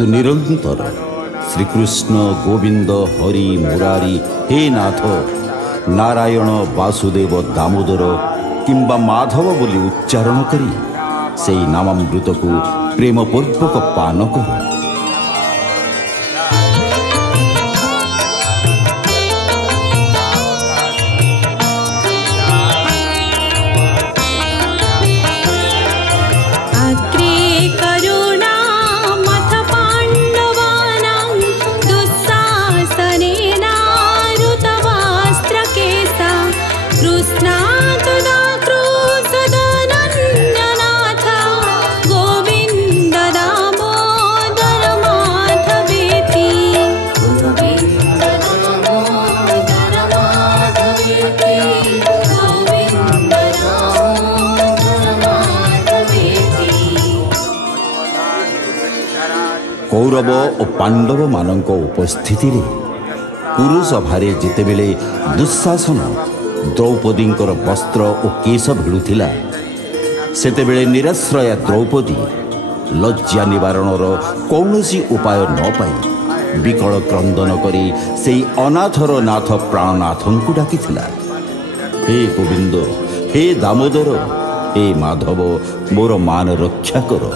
तू निरंतर श्रीकृष्ण गोविंद हरि मुरारी हे नाथ नारायण वासुदेव दामोदर किंबा माधव बोली उच्चारण करी से नामामृत को प्रेमपूर्वक पान कर। कौरव और पांडव मानक उपस्थिति रे कुरुसभारे जितेबेले दुःशासन द्रौपदी वस्त्र और केश भिड़ुला सेतेबेले निराश्रया द्रौपदी लज्जा निवारणर कौनसी उपाय न पाई विकल क्रंदन करी से अनाथर नाथ प्राणनाथ को डाकिथिला। हे गोविंद हे दामोदर हे माधव मोर मान रक्षा कर।